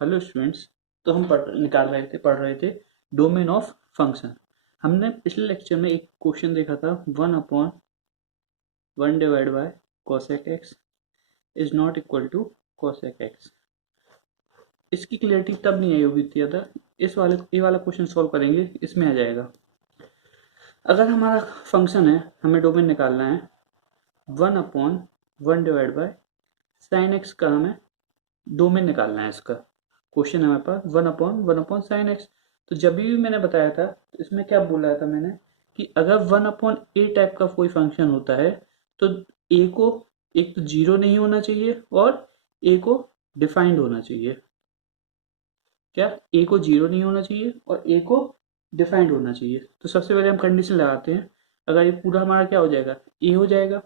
Hello students. तो हम पढ़ रहे थे डोमेन ऑफ फंक्शन। हमने पिछले लेक्चर में एक क्वेश्चन देखा था 1/1 divide by cosec x is not equal to cosec x। इसकी क्लियरिटी तब नहीं आई होगी ज़्यादा। ये वाला क्वेश्चन सॉल्व करेंगे, इसमें आ जाएगा। अगर हमारा फंक्शन है, हमें डोमेन निकालना है 1/1 डिवाइड बाय साइन एक्स का, हमें डोमेन निकालना है। इसका क्वेश्चन है हमारे पास 1/1 साइन एक्स। तो जब भी मैंने बताया था, तो इसमें क्या बोला था मैंने कि अगर 1/a टाइप का कोई फंक्शन होता है तो a को एक तो जीरो नहीं होना चाहिए और a को डिफाइंड होना चाहिए। क्या a को जीरो नहीं होना चाहिए और a को डिफाइंड होना चाहिए। तो सबसे पहले हम कंडीशन लगाते हैं। अगर ये पूरा हमारा क्या हो जाएगा, a हो जाएगा,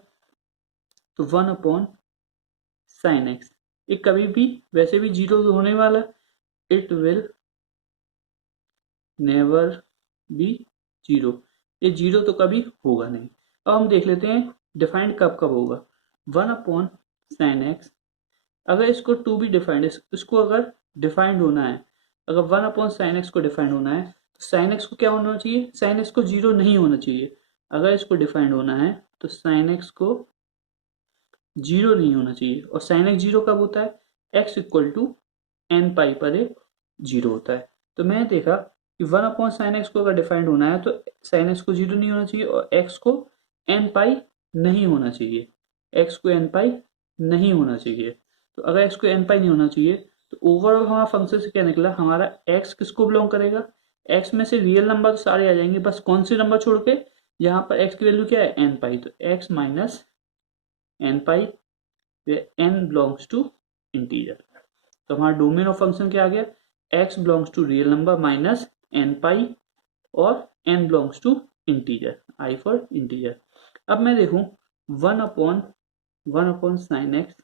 तो 1/sin x ये कभी भी वैसे भी जीरो होने वाला, it will never be zero. ये जीरो तो कभी होगा नहीं। अब हम देख लेते हैं डिफाइंड कब कब होगा। 1/sin x, अगर इसको टू बी डिफाइंड, इसको अगर डिफाइंड होना है, अगर 1/sin x को डिफाइंड होना है तो sin x को क्या होना चाहिए, sin x को जीरो नहीं होना चाहिए। अगर इसको डिफाइंड होना है तो sin x को जीरो नहीं होना चाहिए। और sin x जीरो कब होता है, x इक्वल टू एन पाई पर ए जीरो होता है। तो मैंने देखा कि 1/sin x को अगर डिफाइंड होना है तो sin x को जीरो नहीं होना चाहिए और x को एन पाई नहीं होना चाहिए। x को एन पाई नहीं होना चाहिए। तो अगर x को एन पाई नहीं होना चाहिए तो ओवरऑल हमारा फंक्शन से क्या निकला, हमारा x किसको बिलोंग करेगा, x में से रियल नंबर तो सारे आ जाएंगे, बस कौन से नंबर छोड़ के, यहाँ पर x की वैल्यू क्या है, एन पाई। तो x minus n pi, n belongs to integer. तो हमारा डोमेन ऑफ फंक्शन क्या आ गया, x belongs to real number minus n pi और n belongs to integer, i for integer. अब मैं देखूं 1/1 साइन एक्स,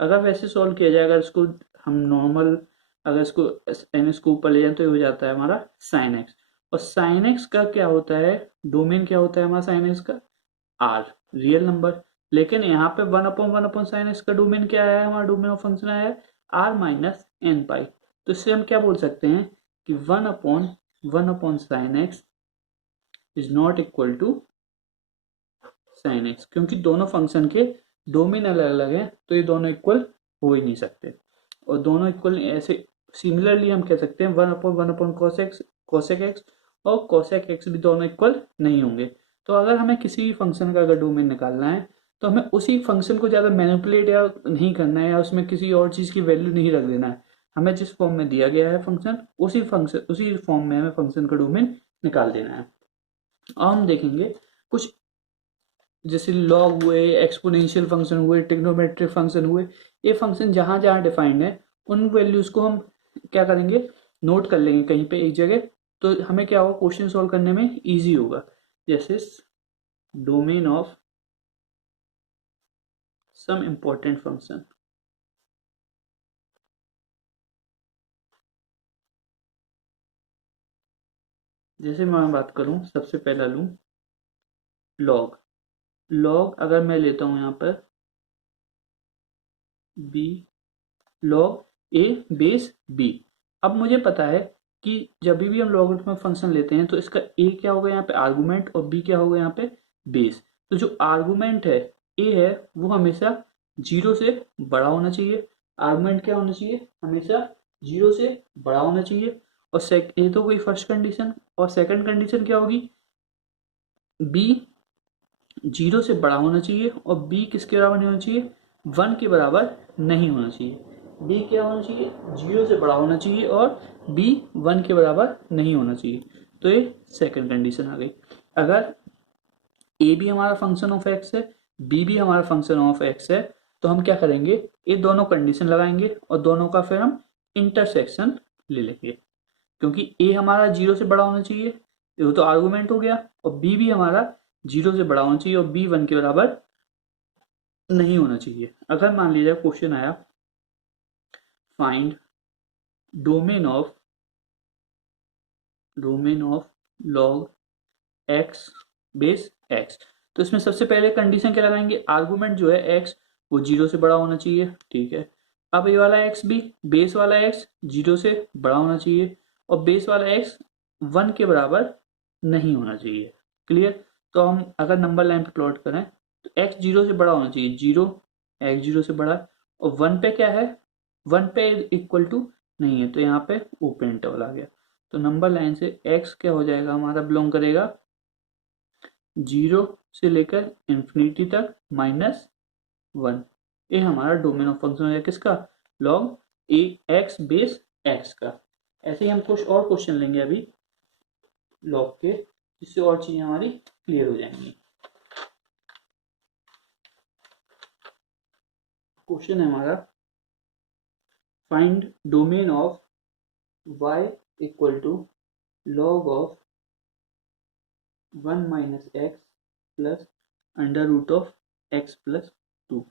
अगर वैसे सॉल्व किया जाए, अगर इसको हम नॉर्मल, अगर इसको n इसको ऊपर ले जाए तो ये हो जाता है हमारा साइन एक्स। और साइन एक्स का क्या होता है, डोमेन क्या होता है हमारा साइन एक्स का, r रियल नंबर। लेकिन यहाँ पे 1/1 साइन एक्स का डोमेन क्या है, हमारा डोमेन ऑफ फंक्शन आया है r माइनस एन पाई। तो इससे हम क्या बोल सकते हैं कि 1/1 sine x is not equal to sine x, क्योंकि दोनों फंक्शन के डोमेन अलग अलग हैं, तो ये दोनों इक्वल हो ही नहीं सकते। और दोनों इक्वल ऐसे सिमिलरली हम कह सकते हैं 1/1 कोसेक एक्स और कोसेक एक्स भी दोनों इक्वल नहीं होंगे। तो अगर हमें किसी भी फंक्शन का अगर डोमेन निकालना है तो हमें उसी फंक्शन को ज़्यादा मैनिपुलेट या नहीं करना है, या उसमें किसी और चीज़ की वैल्यू नहीं रख देना है। हमें जिस फॉर्म में दिया गया है फंक्शन, उसी फॉर्म में हमें फंक्शन का डोमेन निकाल देना है। अब हम देखेंगे कुछ, जैसे लॉग हुए, एक्सपोनेंशियल फंक्शन हुए, ट्रिग्नोमेट्रिक फंक्शन हुए, ये फंक्शन जहां जहां डिफाइंड है उन वैल्यूज को हम क्या करेंगे, नोट कर लेंगे कहीं पे एक जगह। तो हमें क्या होगा, क्वेश्चन सॉल्व करने में इजी होगा। जैसे domain of some important function, जैसे मैं बात करूं, सबसे पहला लूं लॉग। लॉग अगर मैं लेता हूं यहाँ पर बी, लॉग ए बेस बी। अब मुझे पता है कि जब भी हम लॉगरिथमिक फंक्शन लेते हैं तो इसका ए क्या होगा यहाँ पे आर्गुमेंट और बी क्या होगा यहाँ पे बेस। तो जो आर्गुमेंट है ए है वो हमेशा जीरो से बड़ा होना चाहिए। आर्गुमेंट क्या होना चाहिए, हमेशा जीरो से बड़ा होना चाहिए। और ये तो कोई फर्स्ट कंडीशन। और सेकंड कंडीशन क्या होगी, बी जीरो से बड़ा होना चाहिए और बी किसके बराबर नहीं होना चाहिए, 1 के बराबर नहीं होना चाहिए। बी क्या होना चाहिए, जीरो से बड़ा होना चाहिए और बी 1 के बराबर नहीं होना चाहिए। तो ये सेकंड कंडीशन आ गई। अगर ए भी हमारा फंक्शन ऑफ एक्स है, बी भी हमारा फंक्शन ऑफ एक्स है, तो हम क्या करेंगे, ये दोनों कंडीशन लगाएंगे और दोनों का फिर हम इंटरसेक्शन ले लेंगे। क्योंकि ए हमारा जीरो से बड़ा होना चाहिए, वो तो आर्गुमेंट हो गया, और बी भी हमारा जीरो से बड़ा होना चाहिए और बी 1 के बराबर नहीं होना चाहिए। अगर मान लीजिए क्वेश्चन आया find domain of log x base x, तो इसमें सबसे पहले कंडीशन क्या लगाएंगे, आर्गुमेंट जो है एक्स वो जीरो से बड़ा होना चाहिए, ठीक है। अब ये वाला एक्स भी, बेस वाला एक्स 0 से बड़ा होना चाहिए और बेस वाला एक्स 1 के बराबर नहीं होना चाहिए। क्लियर। तो हम अगर नंबर लाइन पे प्लॉट करें तो एक्स 0 से बड़ा होना चाहिए, 0 एक्स 0 से बड़ा, और 1 पे क्या है, 1 पे इक्वल टू नहीं है, तो यहाँ पे ओपन इंटरवल आ गया। तो नंबर लाइन से एक्स क्या हो जाएगा हमारा, बिलोंग करेगा 0 से लेकर इंफिनिटी तक -1। ये हमारा डोमेन ऑफ फंक्शन है किसका, लॉग ए एक्स बेस एक्स का। ऐसे ही हम कुछ और क्वेश्चन लेंगे अभी लॉग के, जिससे और चीजें हमारी क्लियर हो जाएंगी। क्वेश्चन है हमारा, find domain of y equal to log of 1 minus x plus under root of x plus 2।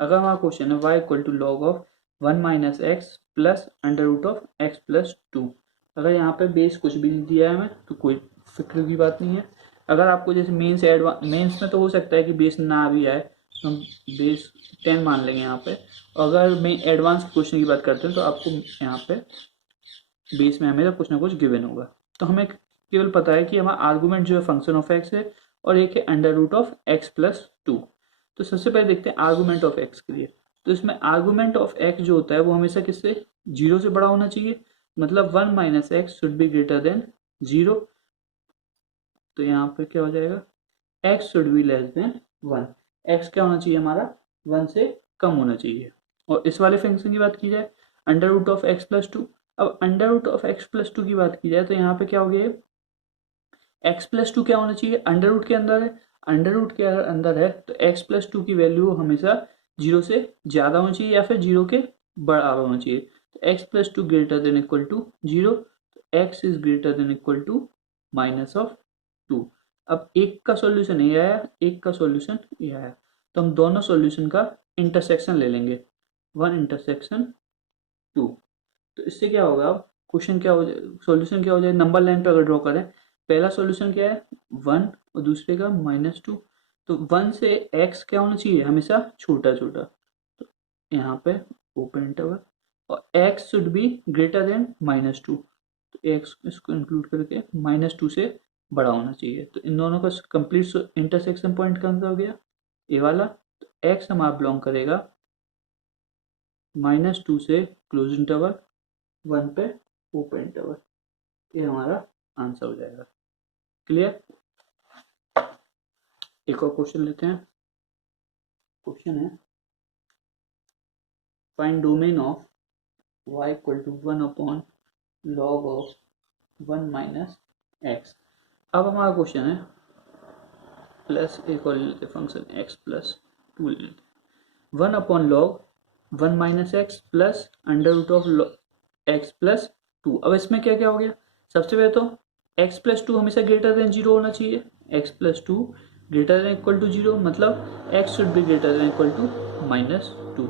अगर हमारा क्वेश्चन है y equal to log of 1 minus x plus under root of x plus 2, अगर यहाँ पे base कुछ भी नहीं दिया है हमें तो कोई फिक्र की बात नहीं है। अगर आपको जैसे मेंस में तो हो सकता है कि बेस ना भी आए तो हम बेस 10 मान लेंगे यहाँ पे। अगर मैं एडवांस क्वेश्चन की बात करते हैं तो आपको यहाँ पे बेस में हमें कुछ ना कुछ गिवन होगा। तो हमें केवल पता है कि हमारा आर्गूमेंट जो है फंक्शन ऑफ एक्स है और एक है under root of x plus 2। तो सबसे पहले देखते हैं आर्गूमेंट ऑफ एक्स के लिए। तो इसमें आर्गूमेंट ऑफ एक्स जो होता है वो हमेशा किससे, 0 से बड़ा होना चाहिए, मतलब 1 minus x should be greater then 0। तो यहाँ पे क्या हो जाएगा, x should be less than 1। X क्या होना चाहिए हमारा, 1 से कम होना चाहिए। और इस वाले फंक्शन की बात की जाए under root of x plus 2, अब under root of x plus 2 की बात की जाए तो यहाँ पे क्या हो गया, एक्स प्लस 2 क्या होना चाहिए, अंडर रूट के अंदर है, अंडर रूट के अगर अंदर है तो एक्स प्लस 2 की वैल्यू हमेशा 0 से ज़्यादा होनी चाहिए या फिर 0 के बराबर होना चाहिए। तो x plus 2 greater than equal to 0, तो x is greater than equal to minus of 2। अब एक का सॉल्यूशन ये आया, एक का सॉल्यूशन ये आया, तो हम दोनों सॉल्यूशन का इंटरसेक्शन ले लेंगे, 1 इंटरसेक्शन 2। तो इससे क्या होगा, अब क्वेश्चन क्या हो जाए, सॉल्यूशन क्या हो जाए, नंबर लाइन पे अगर ड्रॉ करें, पहला सॉल्यूशन क्या है 1 और दूसरे का -2। तो 1 से x क्या होना चाहिए, हमेशा छोटा छोटा, तो यहाँ पे ओपन इंटरवल, और x should be greater then -2, तो x इसको इंक्लूड करके -2 से बड़ा होना चाहिए। तो इन दोनों का कंप्लीट इंटरसेक्शन पॉइंट कौन सा हो गया, ये वाला। तो x हमारा बिलोंग करेगा -2 से क्लोज इंटरवल 1 पे ओपन इंटरवल, ये हमारा आंसर हो जाएगा। क्लियर। एक और क्वेश्चन लेते हैं। क्वेश्चन है, find domain of y equal to 1 upon log of 1 minus x. अब हमारा क्वेश्चन है प्लस एक और लेते फंक्शन x प्लस 2 ले लेते, 1 upon log 1 minus x plus under root of x plus 2। अब इसमें क्या क्या हो गया, सबसे पहले तो x प्लस 2 हमेशा ग्रेटर देन 0 होना चाहिए, x plus 2 greater than equal to 0, मतलब x should be greater than equal to -2।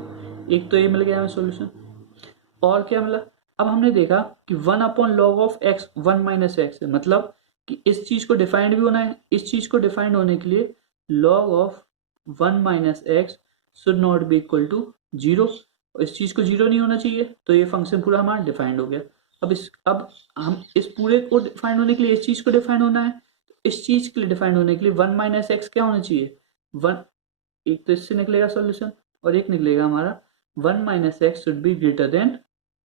एक तो ये मिल गया हमें सॉल्यूशन। और क्या मिला, अब हमने देखा कि 1 upon log of x 1 minus x है, मतलब कि इस चीज को डिफाइंड भी होना है, इस चीज को डिफाइंड होने के लिए log of 1 minus x should not be equal to 0, और इस चीज को 0 नहीं होना चाहिए, तो ये फंक्शन पूरा हमारा डिफाइंड हो गया। अब हम इस पूरे को डिफाइंड होने के लिए इस चीज को डिफाइंड होना है, इस चीज के लिए डिफाइंड होने के लिए 1 माइनस एक्स क्या होना चाहिए, 1। एक तो इससे निकलेगा सॉल्यूशन और एक निकलेगा हमारा 1 minus x should be greater then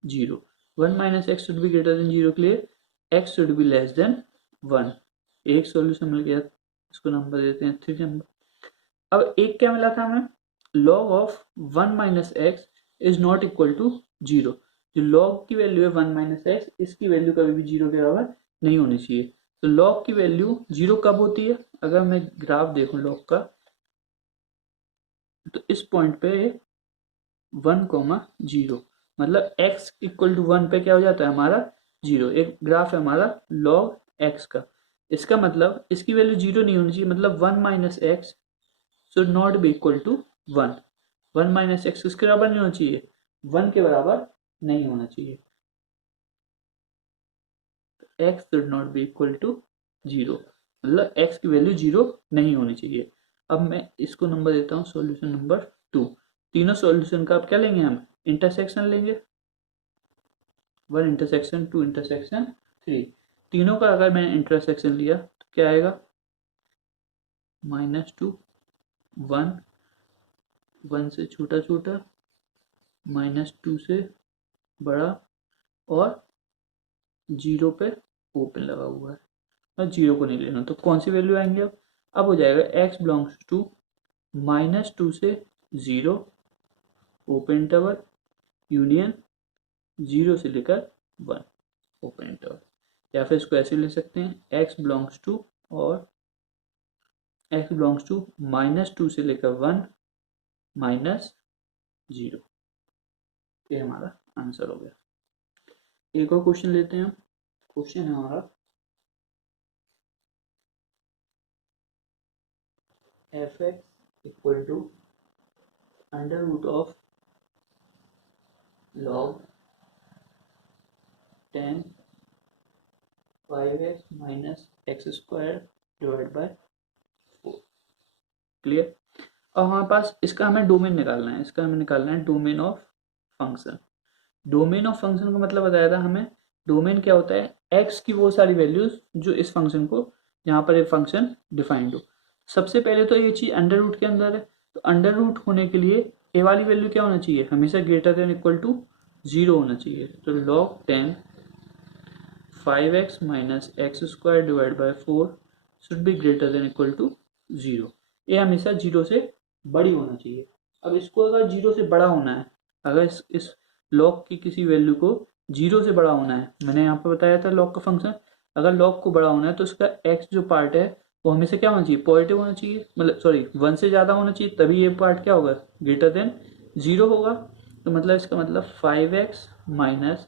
0। 1 minus x should be greater then 0 के लिए x should be less than 1। एक सॉल्यूशन मिल गया, इसको नंबर देते हैं 3 नंबर। अब एक क्या मिला था हमें, log of 1 minus x is not equal to 0। जो लॉग की वैल्यू है 1 माइनस एक्स, इसकी वैल्यू कभी भी 0 के बराबर नहीं होनी चाहिए। तो लॉग की वैल्यू 0 कब होती है, अगर मैं ग्राफ देखूं लॉग का, तो इस पॉइंट पे 1,0, मतलब x इक्वल टू 1 पे क्या हो जाता है हमारा 0। एक ग्राफ है हमारा log x का, इसका मतलब इसकी वैल्यू 0 नहीं होनी चाहिए, मतलब 1 minus x should not be equal to 1। 1 minus x किसके बराबर नहीं होना चाहिए, 1 के बराबर नहीं होना चाहिए। x should not be equal to 0, मतलब x की वैल्यू 0 नहीं होनी चाहिए। अब मैं इसको नंबर देता हूँ सॉल्यूशन नंबर 2। तीनों सॉल्यूशन का अब क्या लेंगे हम, इंटरसेक्शन लेंगे, 1 इंटरसेक्शन 2 इंटरसेक्शन 3, तीनों का अगर मैंने इंटरसेक्शन लिया तो क्या आएगा, -2, 1, 1 से छोटा छोटा, -2 से बड़ा, और 0 पे ओपन लगा हुआ है, और 0 को नहीं लेना। तो कौन सी वैल्यू आएंगे अब हो जाएगा x बिलोंग्स टू -2 से 0 ओपन इंटरवल यूनियन 0 से लेकर 1 ओपन इंटरवल, या फिर इसको ऐसे ले सकते हैं x बिलोंग्स टू और x बिलोंग्स टू -2 से लेकर 1 -0। ये हमारा आंसर हो गया। एक और क्वेश्चन लेते हैं हम। क्वेश्चन है हमारा f(x) equal to under root of log 10 5x minus x square divide by 4। Clear. अब हमारे पास इसका हमें डोमेन निकालना है, इसका हमें निकालना है domain of function. Domain of function का मतलब बताया था हमें, डोमेन क्या होता है, एक्स की वो सारी वैल्यूज जो इस फंक्शन को, यहाँ पर एक फंक्शन डिफाइंड हो। सबसे पहले तो ये चीज अंडर रूट के अंदर है, तो अंडर रूट होने के लिए ए वाली वैल्यू क्या होना चाहिए, हमेशा ग्रेटर देन इक्वल टू 0 होना चाहिए। तो log 10 5x minus x square divide by 4 should be greater than equal to 0। ये हमेशा 0 से बड़ी होना चाहिए। अब इसको अगर 0 से बड़ा होना है, अगर इस log की किसी वैल्यू को 0 से बड़ा होना है, मैंने यहाँ पे बताया था log का फंक्शन, अगर log को बड़ा होना है तो इसका x जो पार्ट है वो हमेशा क्या होना चाहिए, पॉजिटिव होना चाहिए, मतलब सॉरी 1 से ज़्यादा होना चाहिए, तभी ये पार्ट क्या होगा, ग्रेटर देन 0 होगा। तो मतलब इसका मतलब 5x minus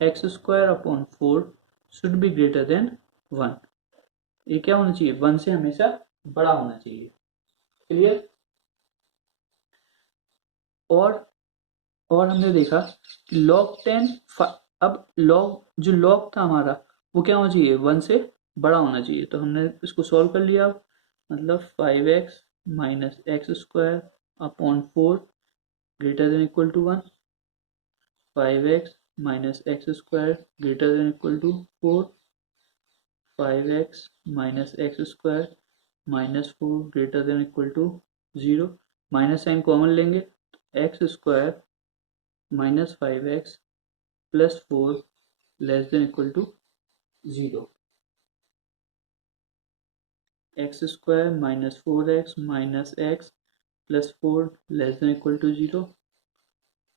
x square upon 4 should be greater then 1। ये क्या होना चाहिए, 1 से हमेशा बड़ा होना चाहिए। क्लियर। और हमने देखा कि log 10, अब log जो log था हमारा वो क्या होना चाहिए, 1 से बड़ा होना चाहिए। तो हमने इसको सॉल्व कर लिया, मतलब 5x minus x square upon 4 greater than equal to 1, 5x minus x square greater than equal to 4, 5x minus x square -4 greater than equal to 0। Minus sign common लेंगे तो x square minus 5x plus 4 less than equal to 0। X square minus 4x minus x plus 4 less than equal to 0।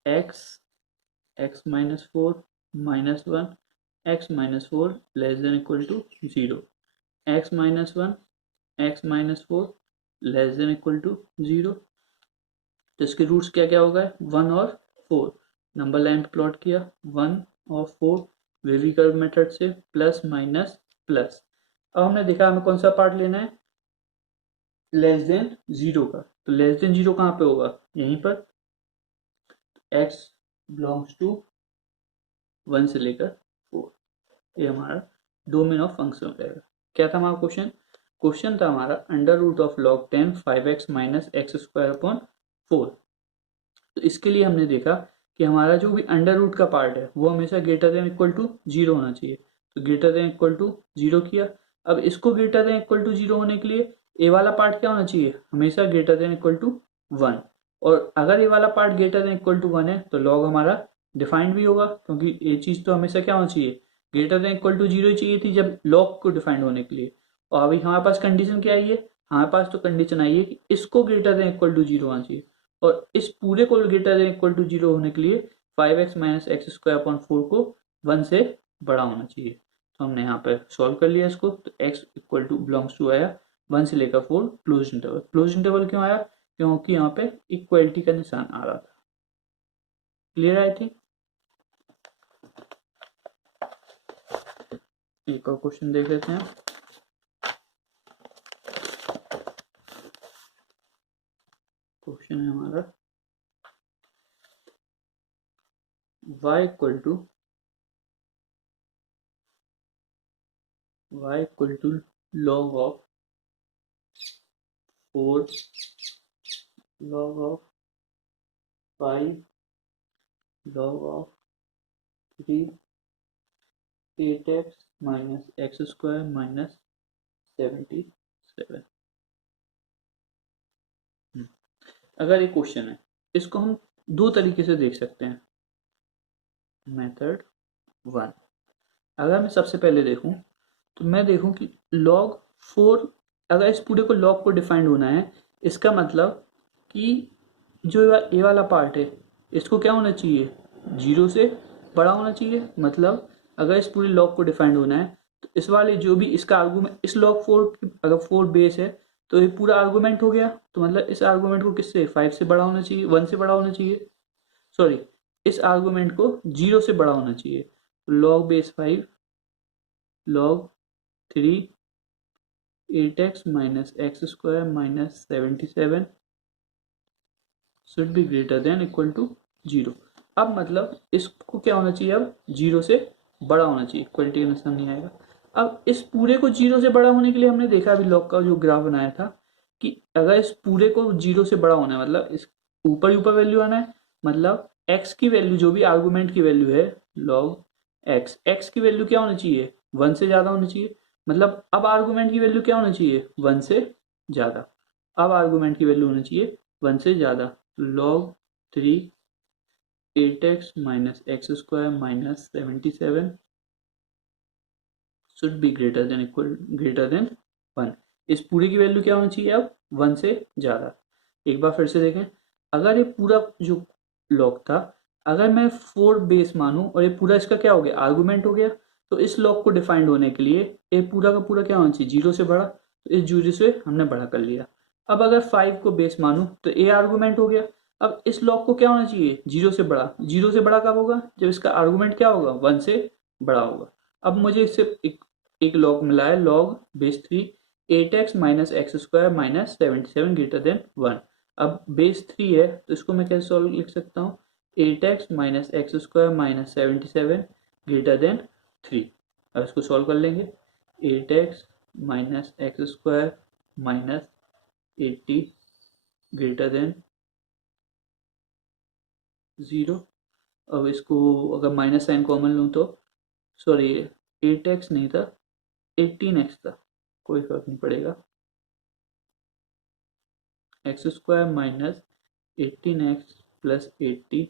X minus 4 minus 1 x minus 4 less than equal to 0। X minus 1 x minus 4 less than equal to 0। तो इसके roots क्या क्या होगा, 1 और 4। Number line पे plot किया, 1 और 4 wavy curve method से, प्लस माइनस प्लस। अब हमने देखा हमें कौन सा पार्ट लेना है, लेस देन 0 का। तो लेस देन 0 कहाँ पे होगा, यहीं पर, x बिलोंग्स टू 1 से लेकर 4। ये हमारा डोमेन ऑफ फंक्शन रहेगा। क्या था हमारा क्वेश्चन, क्वेश्चन था हमारा under root of log 10 5x minus x square upon 4। तो इसके लिए हमने देखा कि हमारा जो भी अंडर रूट का पार्ट है वो हमेशा ग्रेटर देन इक्वल टू 0 होना चाहिए। तो ग्रेटर देन इक्वल टू 0 किया। अब इसको ग्रेटर देन इक्वल टू 0 होने के लिए ए वाला पार्ट क्या होना चाहिए, हमेशा ग्रेटर देन इक्वल टू 1। और अगर ए वाला part greater than equal to 1 है तो लॉग हमारा डिफाइंड भी होगा, क्योंकि ये चीज़ तो हमेशा क्या होना चाहिए, ग्रेटर देन इक्वल टू 0 ही चाहिए थी जब लॉग को डिफाइंड होने के लिए। और अभी हमारे पास कंडीशन क्या आई है, हमारे पास तो कंडीशन आई है कि इसको ग्रेटर देन इक्वल टू 0 होना चाहिए। और इस पूरे को ग्रेटर देन इक्वल टू 0 होने के लिए 5x minus x square upon 4 को 1 से बड़ा होना चाहिए। तो हमने यहाँ पे सॉल्व कर लिया इसको। तो x equal to belongs to आया 1 से लेकर 4 क्लोज इंटरवल। क्लोज इंटरवल क्यों आया, क्योंकि यहाँ पे इक्वलिटी का निशान आ रहा था। Clear I think. एक और क्वेश्चन देख लेते हैं। क्वेश्चन है हमारा y equal to log of 4 log of 5 log of 3 8x minus x square minus 77। अगर ये क्वेश्चन है, इसको हम दो तरीके से देख सकते हैं। मेथड 1, अगर मैं सबसे पहले देखूं तो मैं देखूं कि log 4, अगर इस पूरे को log को डिफाइंड होना है, इसका मतलब कि जो ये वाला पार्ट है इसको क्या होना चाहिए, 0 से बड़ा होना चाहिए। मतलब अगर इस पूरे log को डिफाइंड होना है तो इस वाले जो भी इसका आर्गूमेंट, इस log 4 अगर 4 बेस है तो ये पूरा आर्गूमेंट हो गया। तो मतलब इस आर्गूमेंट को किससे, 5 से बड़ा होना चाहिए, 1 से बड़ा होना चाहिए, सॉरी, इस आर्गूमेंट को 0 से बड़ा होना चाहिए। log base 5 log 3 8x minus x square minus 77 should be greater than equal to 0। अब मतलब इसको क्या होना चाहिए, अब 0 से बड़ा होना चाहिए, इक्वलिटी का निशान नहीं आएगा। अब इस पूरे को 0 से बड़ा होने के लिए हमने देखा अभी log का जो ग्राफ बनाया था कि अगर इस पूरे को 0 से बड़ा होना है, मतलब इस ऊपर ही ऊपर वैल्यू आना है, मतलब x की वैल्यू, जो भी आर्गूमेंट की वैल्यू है log x की वैल्यू क्या होनी चाहिए, 1 से ज्यादा होनी चाहिए। मतलब अब आर्गूमेंट की वैल्यू क्या होनी चाहिए, 1 से ज्यादा। अब आर्गूमेंट की वैल्यू होनी चाहिए 1 से ज्यादा। log 3 8x minus x square minus 77 should be greater than 1। इस पूरे की वैल्यू क्या होनी चाहिए, अब 1 से ज्यादा। एक बार फिर से देखें, अगर ये पूरा जो log था, अगर मैं 4 बेस मानूं और ये पूरा इसका क्या हो गया, आर्गूमेंट हो गया, तो इस log को डिफाइंड होने के लिए ये पूरा का पूरा क्या होना चाहिए, 0 से बड़ा। तो इस 0 से हमने बड़ा कर लिया। अब अगर 5 को बेस मानूं तो ये आर्गूमेंट हो गया। अब इस log को क्या होना चाहिए, 0 से बड़ा। 0 से बड़ा कब होगा, जब इसका आर्गूमेंट क्या होगा, 1 से बड़ा होगा। अब मुझे इससे एक log मिला है, log base 3 8x minus x square minus 77 greater than 1। अब बेस 3 है तो इसको मैं कैसे सॉल्व लिख सकता हूँ, 8x minus x square minus 77 greater than 3। अब इसको सॉल्व कर लेंगे, 8x minus x square minus 80 greater than 0। अब इसको अगर माइनस साइन कॉमन लूँ तो, सॉरी 8x नहीं था, 18x था, कोई फर्क नहीं पड़ेगा। X square minus 18x plus 80,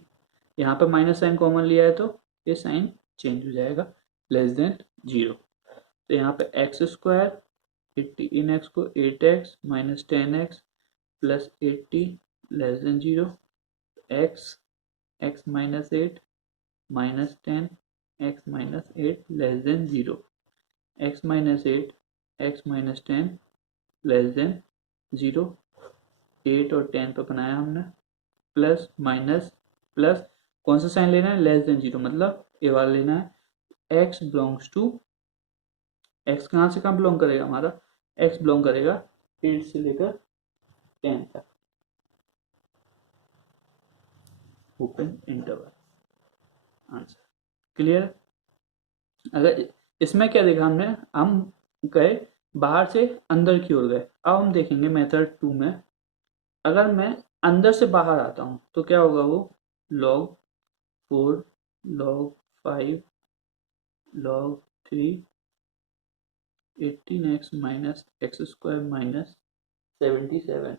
यहाँ पर माइनस साइन कॉमन लिया है तो ये साइन चेंज हो जाएगा, लेस देन 0। तो यहाँ पे एक्स स्क्वायर 18x को 8x minus 10x plus 80 less than 0, x minus 8 minus 10 x minus 8 less than 0, x minus 8 x minus 10 less than 0। 8 और 10 पे बनाया हमने, प्लस माइनस प्लस, कौन सा साइन लेना है, लेस देन 0, मतलब ए वाला लेना है। x बिलोंग्स टू, x कहाँ से कहाँ बिलोंग करेगा हमारा, x बिलोंग करेगा 8 से लेकर 10 तक, ओपन इंटरवल। Answer clear. अगर इसमें क्या देखा हमने, हम गए बाहर से अंदर की ओर गए। अब हम देखेंगे मेथड 2 में, अगर मैं अंदर से बाहर आता हूं तो क्या होगा, वो log 4 log 5 log 3 18x minus x square minus 77।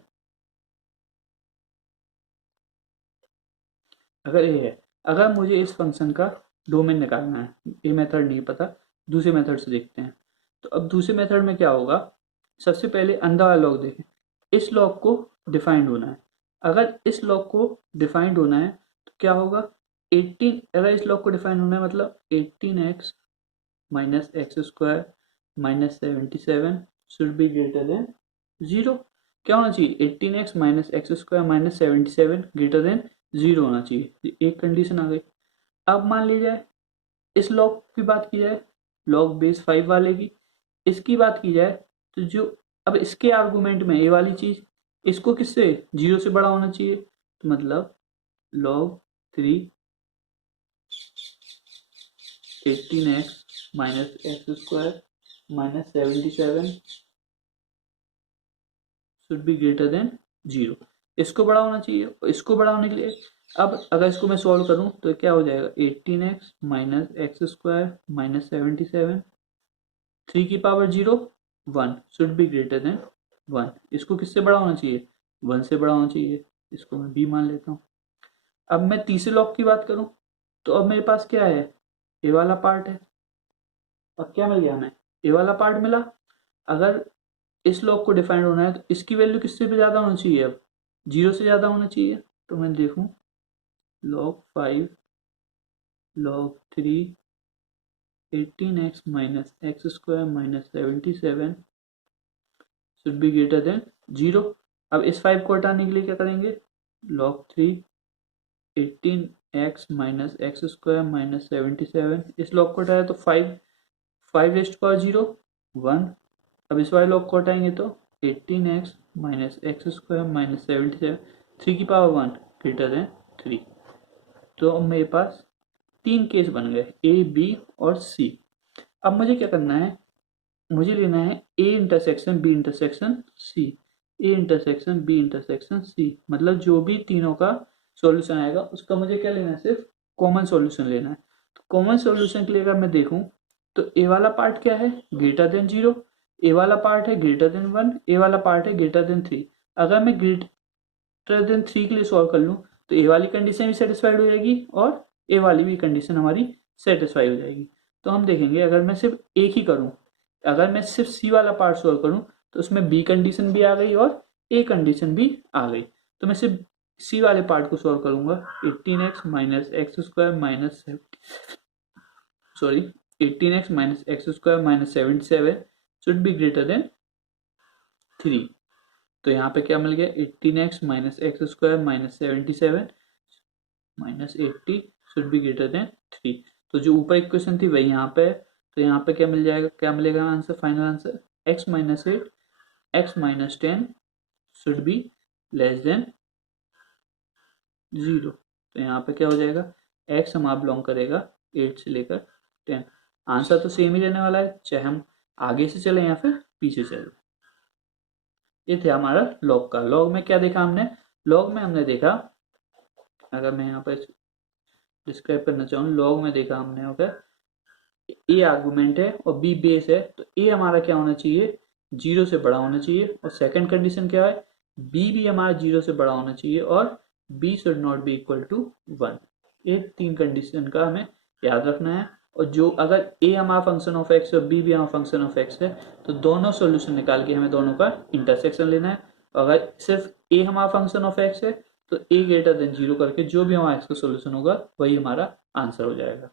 अगर ये है, अगर मुझे इस फंक्शन का डोमेन निकालना है, ये मेथड नहीं पता, दूसरे मेथड से देखते हैं। तो अब दूसरे मेथड में क्या होगा, सबसे पहले अंदर वाला लॉग देखें, इस लॉग को डिफाइंड होना है। अगर इस लॉग को डिफाइंड होना है तो क्या होगा, 18, अगर इस लॉग को डिफाइंड होना है मतलब 18x minus x square minus 77 should be greater then 0। क्या होना चाहिए, 18x minus x square minus 77 greater than 0 होना चाहिए। एक कंडीशन आ गई। अब मान ली जाए इस लॉग की बात की जाए, लॉग बेस 5 वाले की, इसकी बात की जाए तो जो अब इसके आर्गूमेंट में ये वाली चीज, इसको किससे, 0 से बड़ा होना चाहिए। तो मतलब log 3 18x minus x square minus 77 should be greater then 0। इसको बड़ा होना चाहिए, इसको बड़ा होने के लिए अब अगर इसको मैं सॉल्व करूं तो क्या हो जाएगा, 18x minus x square minus 77, 3 की power 0, 1 should be greater then 1। इसको किससे बड़ा होना चाहिए, 1 से बड़ा होना चाहिए। इसको मैं b मान लेता हूँ। अब मैं तीसरे लॉग की बात करूं तो अब मेरे पास क्या है, ए वाला पार्ट है। अब क्या मिल गया हमें, ए वाला पार्ट मिला। अगर इस लॉग को डिफाइंड होना है तो इसकी वैल्यू किससे भी ज्यादा होनी चाहिए, अब 0 से ज्यादा होना चाहिए। तो मैं देखूं log 5 log 3 18x minus x square minus 77 should be greater then 0। अब इस 5 को हटाने के लिए क्या करेंगे, log 3 18x minus x square minus 77, इस लॉग को हटाया तो 5 रेस्ट पावर 0 1। अब इस वाले लॉग को हटाएंगे तो 18x minus x square minus 77, 3 की पावर 1 ग्रेटर देन 3। तो अब मेरे पास 3 केस बन गए, ए बी और सी। अब मुझे क्या करना है, मुझे लेना है A intersection B intersection C. A intersection B intersection C मतलब जो भी तीनों का सॉल्यूशन आएगा उसका मुझे क्या लेना है, सिर्फ कॉमन सॉल्यूशन लेना है। तो कॉमन सॉल्यूशन के लिए अगर मैं देखूं तो ए वाला पार्ट क्या है, ग्रेटर देन 0, ए वाला पार्ट है ग्रेटर देन 1, ए वाला पार्ट है ग्रेटर देन 3। अगर मैं ग्रेटर देन 3 के लिए सॉल्व कर लूँ तो ए वाली कंडीशन भी सेटिस्फाइड हो जाएगी और ए वाली भी कंडीशन हमारी सेटिस्फाई हो जाएगी। तो हम देखेंगे अगर मैं सिर्फ एक ही करूँ, अगर मैं सिर्फ सी वाला पार्ट सॉल्व करूं तो उसमें बी कंडीशन भी आ गई और ए कंडीशन भी आ गई। तो मैं सिर्फ सी वाले पार्ट को सॉल्व करूंगा, 18x minus x square minus sorry 18x minus x square minus 77 should be greater then 3। तो यहाँ पे क्या मिल गया, 18x minus x square minus 77 minus 80 should be greater then 3। तो जो ऊपर इक्वेशन थी वही यहाँ पे है। तो यहाँ पे क्या मिल जाएगा, क्या मिलेगा answer, final answer x minus 8 x minus 10 should be less than 0। तो यहाँ पे क्या हो जाएगा, x हमारा बिलोंग करेगा 8 से लेकर 10। आंसर तो सेम ही रहने वाला है, चाहे हम आगे से चले या फिर पीछे चले। ये थे हमारा लॉग का। लॉग में क्या देखा हमने, लॉग में हमने देखा, अगर मैं यहाँ पर डिस्क्राइब करना चाहूँ, लॉग में देखा हमने अगर ए आर्गुमेंट है और बी बेस है तो ए हमारा क्या होना चाहिए, 0 से बड़ा होना चाहिए। और सेकंड कंडीशन क्या है, बी भी हमारा 0 से बड़ा होना चाहिए और B should not be equal to 1। ये 3 कंडीशन का हमें याद रखना है। और जो अगर ए हमारा फंक्शन ऑफ एक्स और बी भी हमारा फंक्शन ऑफ एक्स है तो दोनों सोल्यूशन निकाल के हमें दोनों का इंटरसेक्शन लेना है। अगर सिर्फ ए हमारा फंक्शन ऑफ एक्स है तो ए ग्रेटर देन 0 करके जो भी हमारा एक्स का सोल्यूशन होगा वही हमारा आंसर हो जाएगा।